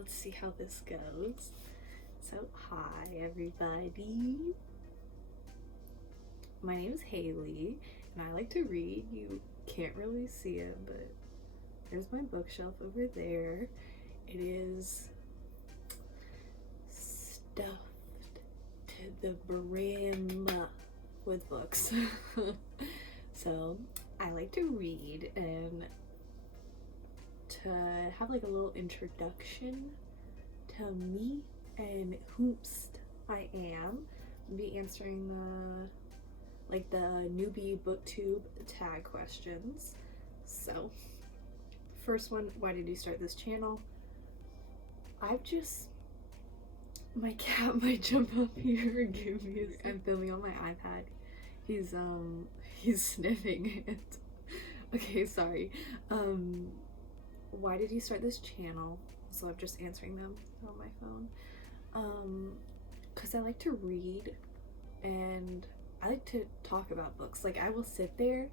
let's see how this goes. So, hi everybody. My name is Haley, and I like to read. You can't really see it, but there's my bookshelf over there. It is stuffed to the brim with books. So, I like to read, and to have like a little introduction to me and whomst I am, I'll be answering the Newbie BookTube Tag questions. So, first one, why did you start this channel? My cat might jump up here and give me I'm filming on my iPad. He's sniffing it. Okay, sorry. Why did you start this channel? So I'm just answering them on my phone. Because I like to read and I like to talk about books. Like, I will sit there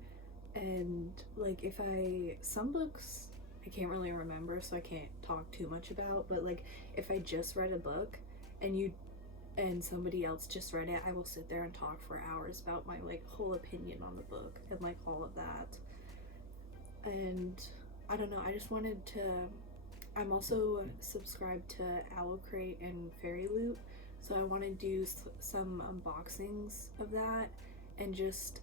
and like some books I can't really remember, so I can't talk too much about, but like if I just read a book and somebody else just read it, I will sit there and talk for hours about my like whole opinion on the book and like all of that. And I don't know, I just wanted to, I'm also subscribed to Crate and Fairy Loot, so I want to do some unboxings of that and just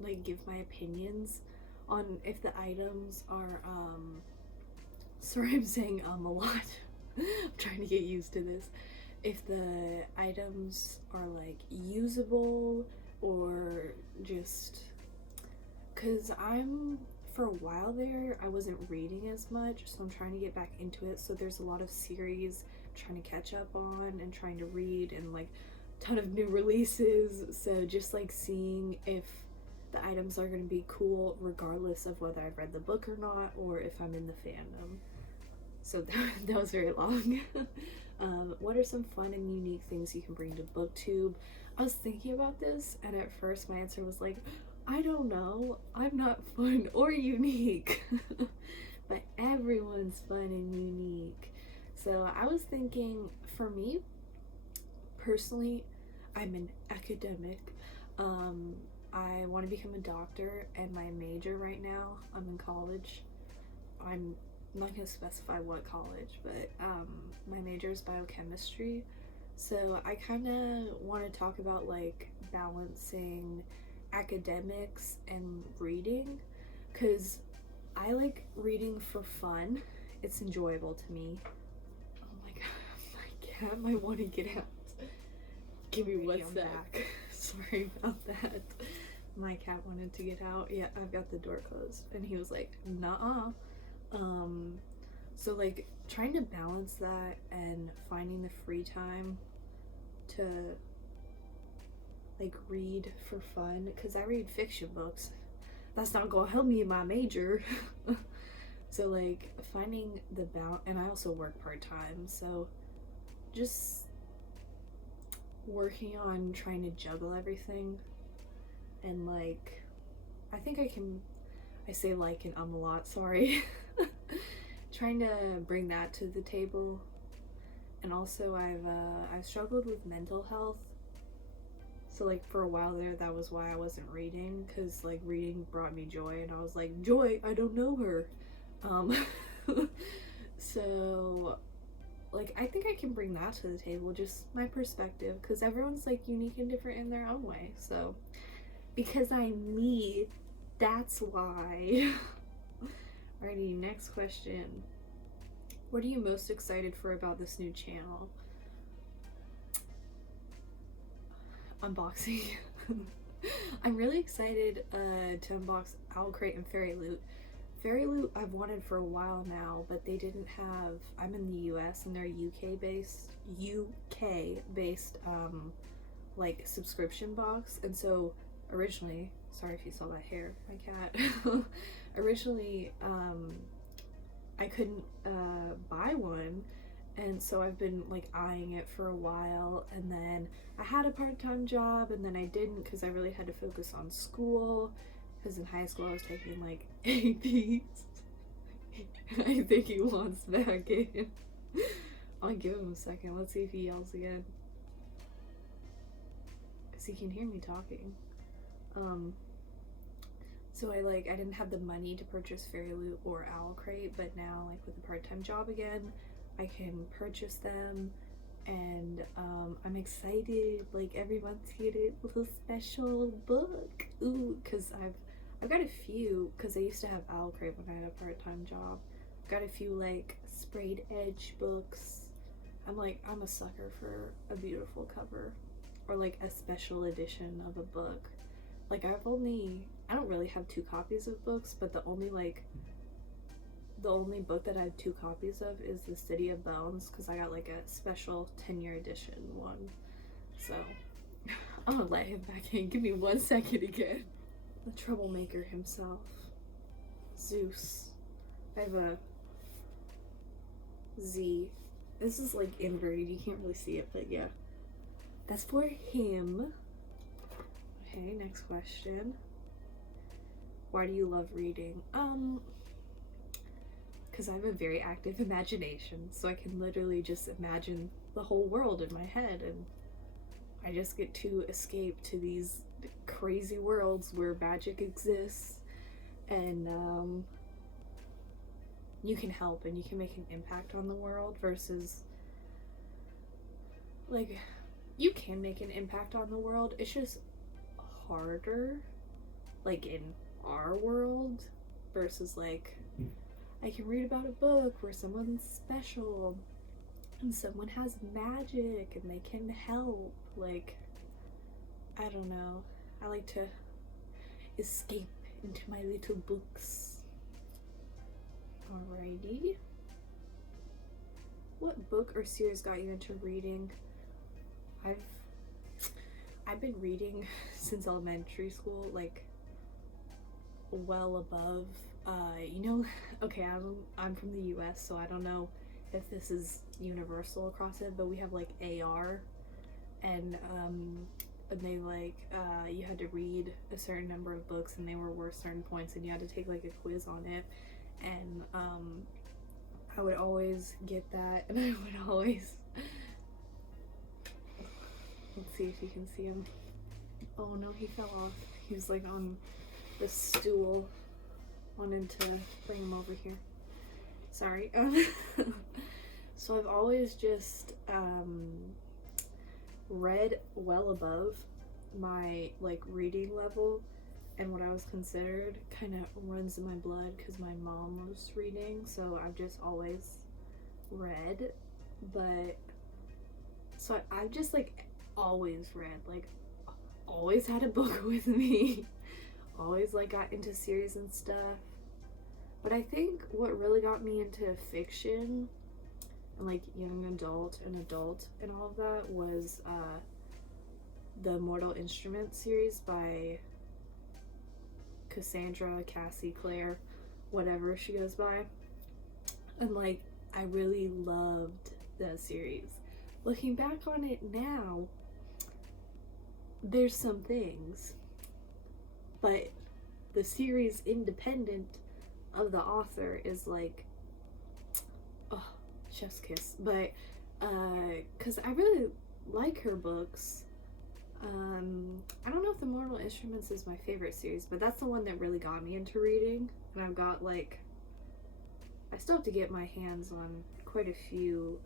like give my opinions on if the items are sorry, I'm saying a lot. I'm trying to get used to this. If the items are like usable or just because for a while there I wasn't reading as much, so I'm trying to get back into it. So there's a lot of series I'm trying to catch up on and trying to read, and like a ton of new releases, so just like seeing if the items are going to be cool regardless of whether I've read the book or not, or if I'm in the fandom. So that was very long. What are some fun and unique things you can bring to BookTube? I was thinking about this, and at first my answer was like, I don't know, I'm not fun or unique. But everyone's fun and unique. So I was thinking, for me personally, I'm an academic. I want to become a doctor, and my major right now, I'm in college. I'm not going to specify what college, but my major is biochemistry. So I kind of want to talk about like balancing academics and reading, because I like reading for fun. It's enjoyable to me. Oh my god, my cat might want to get out. Give me one sec. Sorry about that. My cat wanted to get out. Yeah, I've got the door closed, and he was like, "Nuh-uh." So like trying to balance that and finding the free time to like read for fun, because I read fiction books. That's not gonna help me in my major. So like finding the balance, and I also work part-time, so just working on trying to juggle everything. And like I think I say like and a lot, sorry. Trying to bring that to the table. And also I've struggled with mental health, so like for a while there, that was why I wasn't reading, because like reading brought me joy, and I was like, joy, I don't know her. So like I think I can bring that to the table, just my perspective, because everyone's like unique and different in their own way. So because I'm me, that's why. Alrighty, next question. What are you most excited for about this new channel? Unboxing. I'm really excited to unbox Crate and Fairy Loot. Fairy Loot I've wanted for a while now, but they didn't have, I'm in the US, and they're UK based like subscription box. And so originally, sorry if you saw that hair, my cat. Originally I couldn't buy one, and so I've been like eyeing it for a while, and then I had a part-time job, and then I didn't because I really had to focus on school, because in high school I was taking like APs. I think he wants back in. I'll give him a second. Let's see if he yells again. Because he can hear me talking. So I didn't have the money to purchase Fairy Loot or Owl Crate, but now, like, with a part-time job again, I can purchase them, and I'm excited, like, every month to get a little special book. Ooh, because I've got a few, because I used to have Owl Crate when I had a part-time job. I've got a few, like, sprayed edge books. I'm a sucker for a beautiful cover, or like a special edition of a book. Like, I don't really have 2 copies of books, but the only book that I have 2 copies of is The City of Bones, because I got like a special 10-year edition one. So I'm gonna let him back in. Give me 1 second again. The troublemaker himself, Zeus. I have a Z. This is like inverted, you can't really see it, but yeah. That's for him. Okay, next question. Why do you love reading? Because I have a very active imagination, so I can literally just imagine the whole world in my head, and I just get to escape to these crazy worlds where magic exists, and you can help and you can make an impact on the world, versus, like, you can make an impact on the world, it's just harder, like, in our world, versus, like, I can read about a book where someone's special and someone has magic and they can help. Like, I don't know, I like to escape into my little books. Alrighty. What book or series got you into reading? I've been reading since elementary school, like, well above, okay, I'm from the US, so I don't know if this is universal across it, but we have, like, AR, and they, like, you had to read a certain number of books, and they were worth certain points, and you had to take, like, a quiz on it, and I would always get that, and I would always, let's see if you can see him. Oh no, he fell off. He was, like, on the stool. Wanted to bring him over here. Sorry. So I've always just read well above my, like, reading level, and what I was considered kind of runs in my blood because my mom was reading, so I've just always read. But so I've just, like, always read, like, always had a book with me, always, like, got into series and stuff. But I think what really got me into fiction and, like, young adult and all of that was the Mortal Instruments series by Cassandra, Cassie, Claire, whatever she goes by. And, like, I really loved that series. Looking back on it now, there's some things, but the series independent of the author is, like, oh, chef's kiss. But because I really like her books. I don't know if the Mortal Instruments is my favorite series, but that's the one that really got me into reading. And I've got, like, I still have to get my hands on quite a few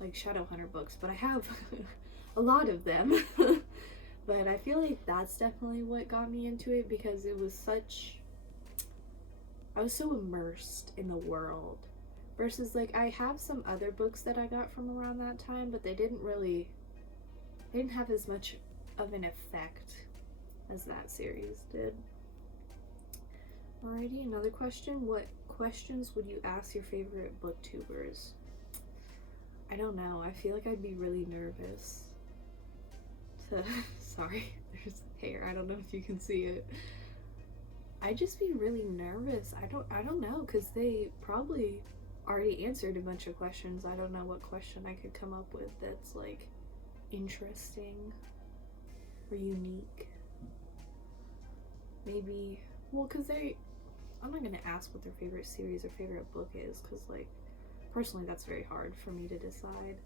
like Shadowhunter books, but I have a lot of them. But I feel like that's definitely what got me into it, because it was I was so immersed in the world, versus, like, I have some other books that I got from around that time, but they didn't have as much of an effect as that series did. Alrighty, another question. What questions would you ask your favorite booktubers? I don't know. I feel like I'd be really nervous to sorry, there's hair. I don't know if you can see it. I'd just be really nervous. I don't know, because they probably already answered a bunch of questions. I don't know what question I could come up with that's, like, interesting or unique. Maybe, well, because I'm not gonna ask what their favorite series or favorite book is, because like personally that's very hard for me to decide.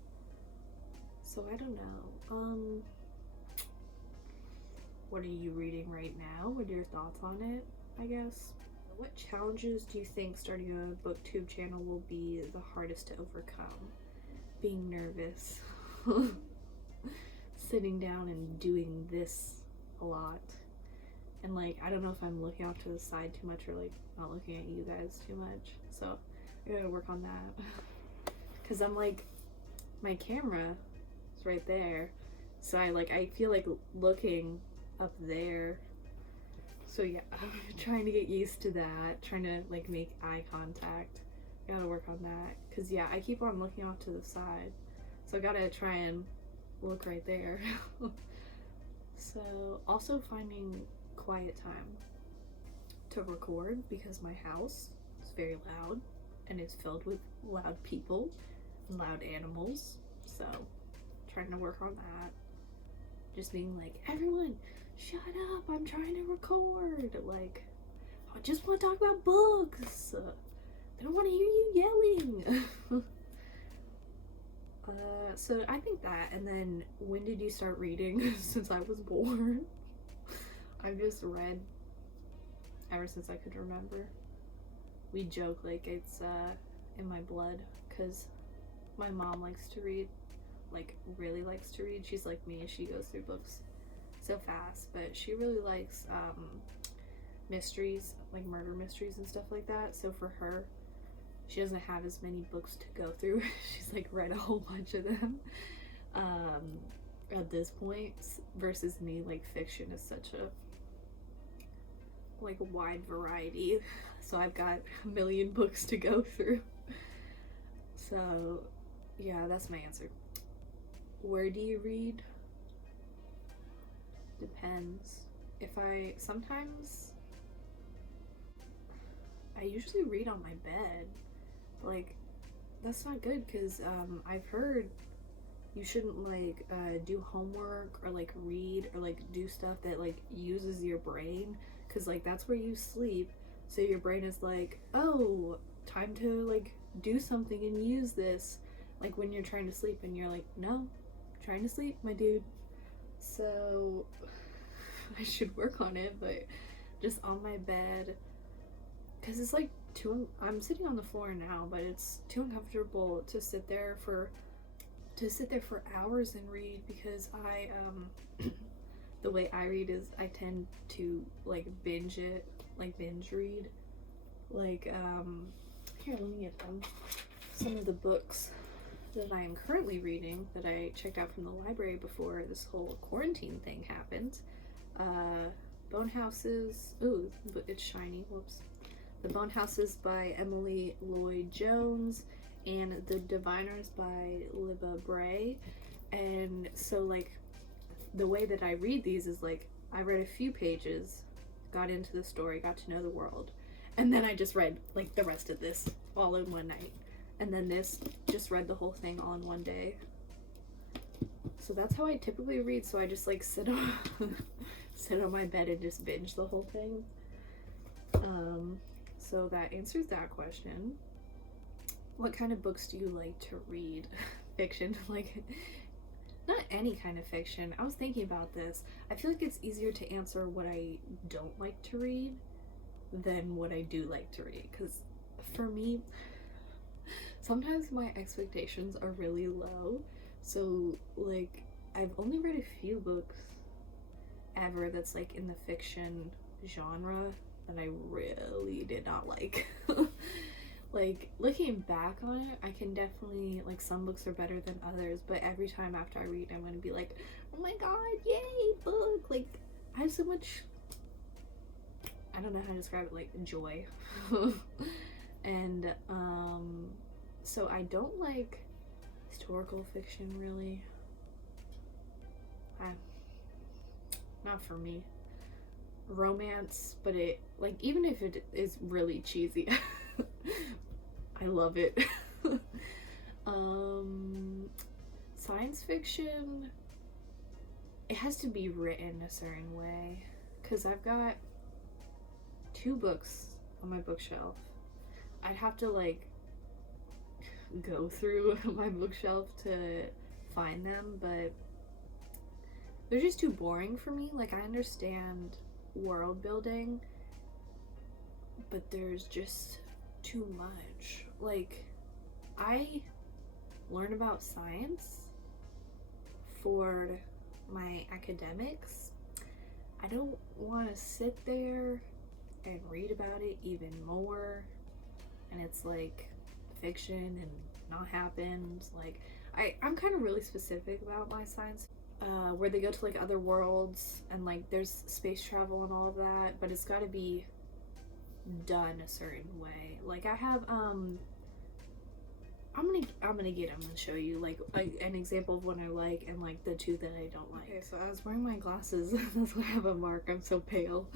So I don't know. What are you reading right now? What are your thoughts on it, I guess? What challenges do you think starting a booktube channel will be the hardest to overcome? Being nervous. Sitting down and doing this a lot. And like, I don't know if I'm looking off to the side too much or like not looking at you guys too much. So I gotta work on that. Cause I'm like, my camera is right there. So I feel like looking up there. So yeah, I'm trying to get used to that. Trying to like make eye contact. I gotta work on that. Cause yeah, I keep on looking off to the side. So I gotta try and look right there. So also finding quiet time to record, because my house is very loud and it's filled with loud people and loud animals. So trying to work on that. Just being like, everyone shut up, I'm trying to record. Like, I just want to talk about books. I don't want to hear you yelling. So I think that, and then when did you start reading? Since I was born. I've just read ever since I could remember. We joke like it's in my blood, because my mom likes to read, like really likes to read. She's like me, she goes through books so fast, but she really likes mysteries, like murder mysteries and stuff like that. So for her, she doesn't have as many books to go through. She's like read a whole bunch of them at this point, versus me, like fiction is such a like a wide variety. So I've got a million books to go through. So yeah, that's my answer. Where do you read? Depends. Sometimes I usually read on my bed. Like, that's not good, because I've heard you shouldn't like do homework or like read or like do stuff that like uses your brain, because like that's where you sleep. So your brain is like, oh, time to like do something and use this, like when you're trying to sleep, and you're like, no, I'm trying to sleep, my dude. So I should work on it, but just on my bed, because it's like I'm sitting on the floor now, but it's too uncomfortable to sit there for hours and read, because I the way I read is I tend to like binge read. Like here, let me get some of the books that I am currently reading that I checked out from the library before this whole quarantine thing happened. Bone Houses. Ooh, but it's shiny. Whoops. The Bone Houses by Emily Lloyd Jones, and The Diviners by Libba Bray. And so like the way that I read these is like I read a few pages, got into the story, got to know the world, and then I just read like the rest of this all in one night, and then this just read the whole thing all in one day. So that's how I typically read. So I just like sit on my bed and just binge the whole thing. So that answers that question. What kind of books do you like to read? Fiction, like not any kind of fiction. I was thinking about this. I feel like it's easier to answer what I don't like to read than what I do like to read, because for me, sometimes my expectations are really low. So like I've only read a few books ever that's like in the fiction genre that I really did not like. Like looking back on it, I can definitely, like, some books are better than others, but every time after I read, I'm gonna be like, oh my god, yay, book! Like, I have so much, I don't know how to describe it, like joy. And so I don't like historical fiction really. Not for me. Romance, but it, like, even if it is really cheesy, I love it. Science fiction, it has to be written a certain way, because I've got 2 books on my bookshelf. I'd have to like go through my bookshelf to find them, but they're just too boring for me. Like, I understand world building, but there's just too much. Like, I learn about science for my academics. I don't want to sit there and read about it even more, and it's like fiction and not happened. Like, I'm kind of really specific about my science, where they go to like other worlds and like there's space travel and all of that, but it's got to be done a certain way. Like, I have I'm gonna get them and show you like an example of what I like and like the two that I don't like. Okay, so I was wearing my glasses. That's why I have a mark. I'm so pale.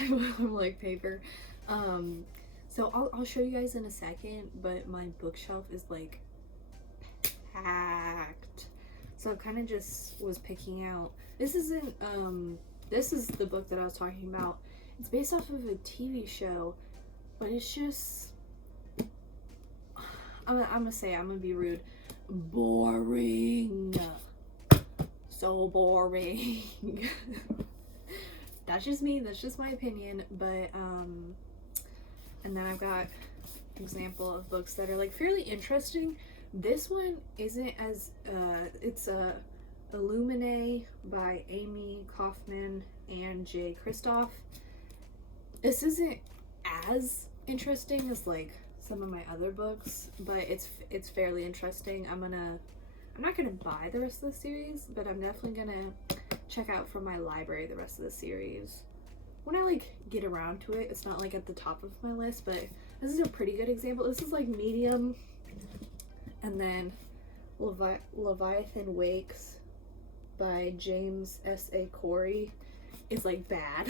I'm like paper. So I'll show you guys in a second, but my bookshelf is like packed. So I kind of just was picking out. This isn't this is the book that I was talking about. It's based off of a TV show, but it's just, I'm gonna be rude. Boring. So boring. That's just me, that's just my opinion. But and then I've got an example of books that are like fairly interesting. This one isn't as it's Illuminae by Amy Kaufman and Jay Kristoff. This isn't as interesting as like some of my other books, but it's fairly interesting. I'm not gonna buy the rest of the series, but I'm definitely gonna check out from my library the rest of the series when I like get around to it. It's not like at the top of my list, but this is a pretty good example. This is like medium. And then Leviathan Wakes by James S.A. Corey is like bad.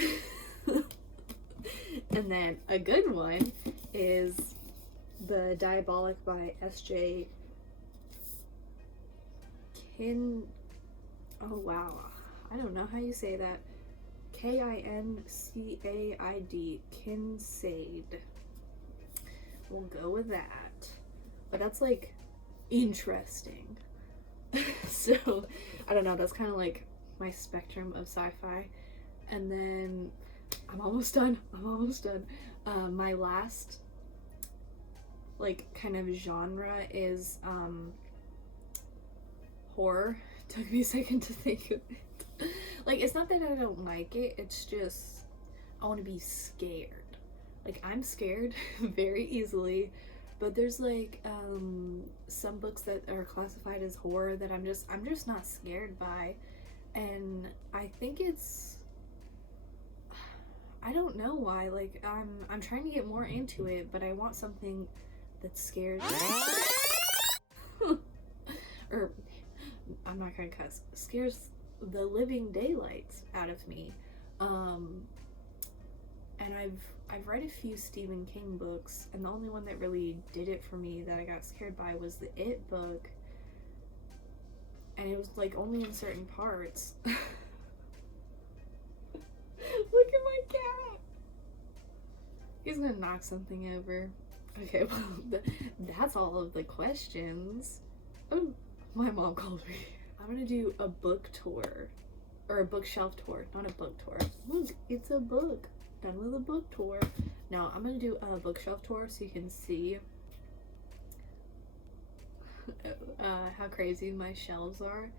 And then a good one is The Diabolic by S.J. Oh wow, I don't know how you say that. Kincaid. Kincaid. We'll go with that. But that's like interesting. So I don't know, that's kind of like my spectrum of sci-fi. And then I'm almost done. My last like kind of genre is horror. Took me a second to think of it. Like, it's not that I don't like it, it's just I want to be scared. Like, I'm scared very easily, but there's like some books that are classified as horror that I'm just not scared by. And I think it's, I don't know why, like I'm trying to get more into it, but I want something that scares me. Or I'm not gonna cuss, scares the living daylights out of me. And I've read a few Stephen King books, and the only one that really did it for me that I got scared by was the It book, and it was like only in certain parts. Look at my cat. He's gonna knock something over. Okay, well, that's all of the questions. Oh, my mom called me. I'm gonna do a book tour, or a bookshelf tour, not a book tour. Look, it's a book. Done with a book tour. Now I'm gonna do a bookshelf tour so you can see how crazy my shelves are.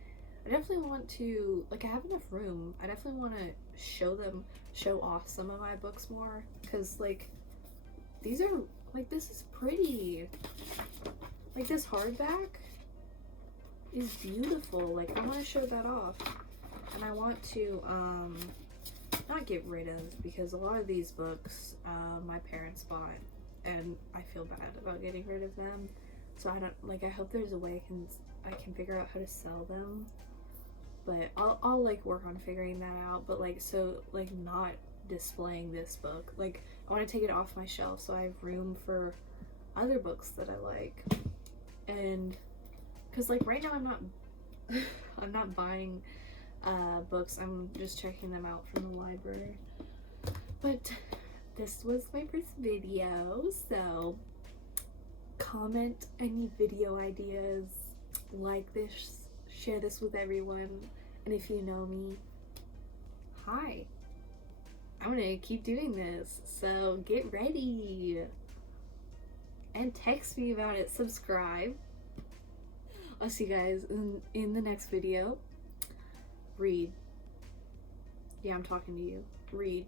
I definitely want to, like, I have enough room. I definitely want to show off some of my books more, because like these are like, this is pretty. Like, this hardback is beautiful. Like, I want to show that off, and I want to not get rid of, because a lot of these books my parents bought, and I feel bad about getting rid of them. So I don't, like, I hope there's a way I can figure out how to sell them, but I'll like work on figuring that out. But like, so like, not displaying this book, like I want to take it off my shelf so I have room for other books that I like. And because like right now I'm not buying books, I'm just checking them out from the library. But this was my first video, so comment any video ideas, like this, share this with everyone, and if you know me, hi. I'm gonna keep doing this, so get ready and text me about it. Subscribe. I'll see you guys in the next video. Read. Yeah, I'm talking to you. Read.